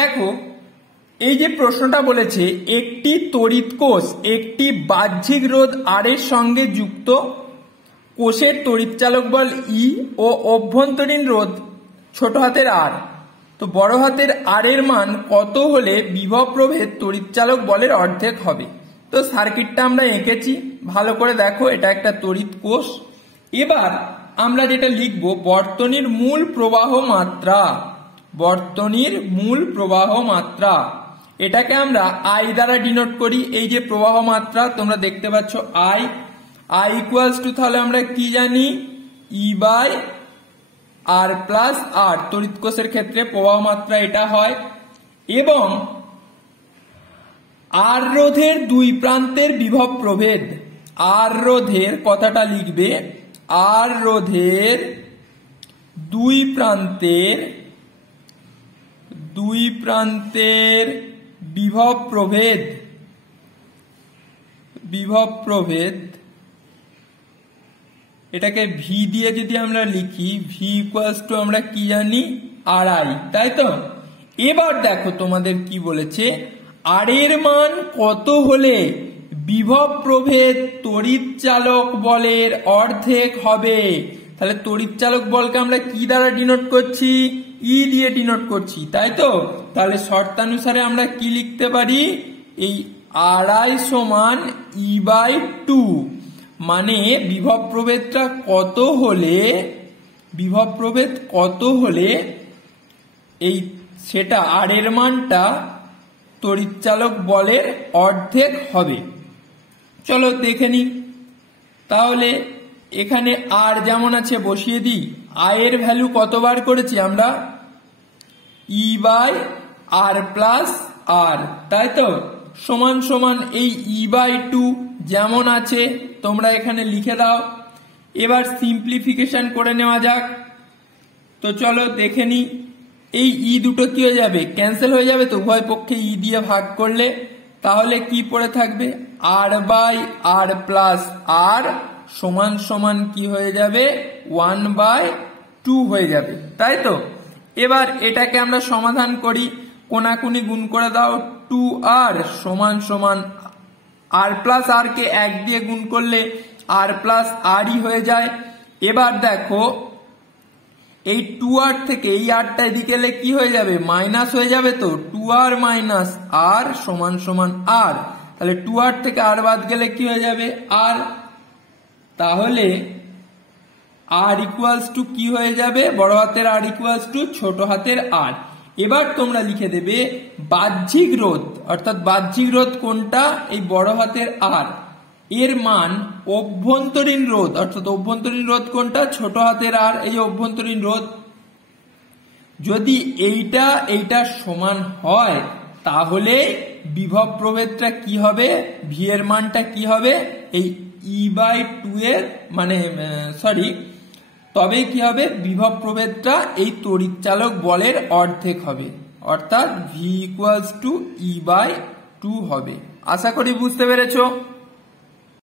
দেখো এই যে প্রশ্নটা বলেছে একটি তড়িৎ কোষ একটি বাহ্যিক রোধ আর এর সঙ্গে যুক্ত, কোষের তড়িৎচালক বল ই ও অভ্যন্তরীণ রোধ ছোট হাতের আর, তো বড় হাতের আর এর মান কত হলে বিভব প্রভেদ তড়িৎচালক বলের অর্ধেক হবে। তো সার্কিটটা আমরা এঁকেছি, ভালো করে দেখো এটা একটা তড়িৎ কোষ। এবার আমরা যেটা লিখব বর্তনীর মূল প্রবাহ মাত্রা, বর্তনীর মূল প্রবাহ মাত্রা এটাকে আমরা আই দ্বারা ডিনোট করি। এই যে প্রবাহ মাত্রা তোমরা দেখতে পাচ্ছ আই, আই ইকুয়ালস টু তাহলে আমরা কি জানি ই বাই আর প্লাস আর, তড়িৎ কোষের ক্ষেত্রে প্রবাহ মাত্রা এটা হয়। এবং আর রোধের দুই প্রান্তের বিভব প্রভেদ, আর রোধের কথাটা লিখবে আর রোধের দুই প্রান্তের বিভব প্রভেদ, বিভব প্রভেদ এটাকে ভি দিয়ে যদি আমরা লিখি ভি ইকুয়ালস টু আমরা কি জানি আর আই, তাই তো। এবার দেখো তোমাদের কি বলেছে আর এর মান কত হলে বিভব প্রভেদ তড়িৎচালক বলের অর্ধেক হবে। তাহলে তড়িৎচালক বলকে আমরা কি দ্বারা ডিনোট করছি ই দিয়ে ডিনোট করছি, তাই তো। তাহলে শর্তানুসারে আমরা কি লিখতে পারি এই আর আই সমান ই বাই টু, মানে বিভব প্রভেদটা কত হলে, বিভব প্রভেদ কত হলে এই সেটা আর এর মানটা তড়িৎচালক বলের অর্ধেক হবে। চলো দেখে নি। তাহলে এখানে আর যেমন আছে বসিয়ে দিই, আই এর ভ্যালু কতবার করেছি আমরা ই বাই আর প্লাস আর, তাই তো, সমান সমান এই ই বাই টু যেমন আছে তোমরা এখানে লিখে দাও। এবার সিম্পলিফিকেশন করে নেওয়া যাক। তো চলো দেখে নি, এই ই দুটো কি হয়ে যাবে ক্যান্সেল হয়ে যাবে, তো উভয় পক্ষে ই দিয়ে ভাগ করলে তাহলে কি পড়ে থাকবে আর বাই আর প্লাস আর সমান সমান কি হয়ে যাবে 1/2 হয়ে যাবে, তাই তো। এবার এটাকে আমরা সমাধান করি, কোনাকুনি গুণ করে দাও 2r সমান সমান আর প্লাস আর কে 1 দিয়ে গুণ করলে আর প্লাস আরই হয়ে যায়। এবার দেখো এই 2r থেকে এই আরটা এদিকে এলে কি হয়ে যাবে মাইনাস হয়ে যাবে, তো 2r মাইনাস আর সমান সমান আর, তাহলে 2r থেকে আর বাদ গেলে কি হয়ে যাবে আর, তাহলে আর ইকুয়ালস টু কি হয়ে যাবে বড় হাতের আর ইকুয়ালস টু ছোট হাতের আর। এবার তোমরা লিখে দেবে বাহ্যিক রোধ, অর্থাৎ বাহ্যিক রোধ কোনটা এই বড় হাতের আর, এর মান অভ্যন্তরীণ রোধ, অর্থাৎ অভ্যন্তরীণ রোধ কোনটা ছোট হাতের আর, এই অভ্যন্তরীণ রোধ যদি এইটা সমান হয় তাহলে বিভব প্রভেদটা কি হবে, ভি এর মানটা কি হবে এই ই বাই টু এর মানে তবে কি হবে বিভব প্রভেদটা এই তড়িৎচালক বলের অর্ধেক হবে, অর্থাৎ V equals to E by two হবে। আশা করি বুঝতে পেরেছো।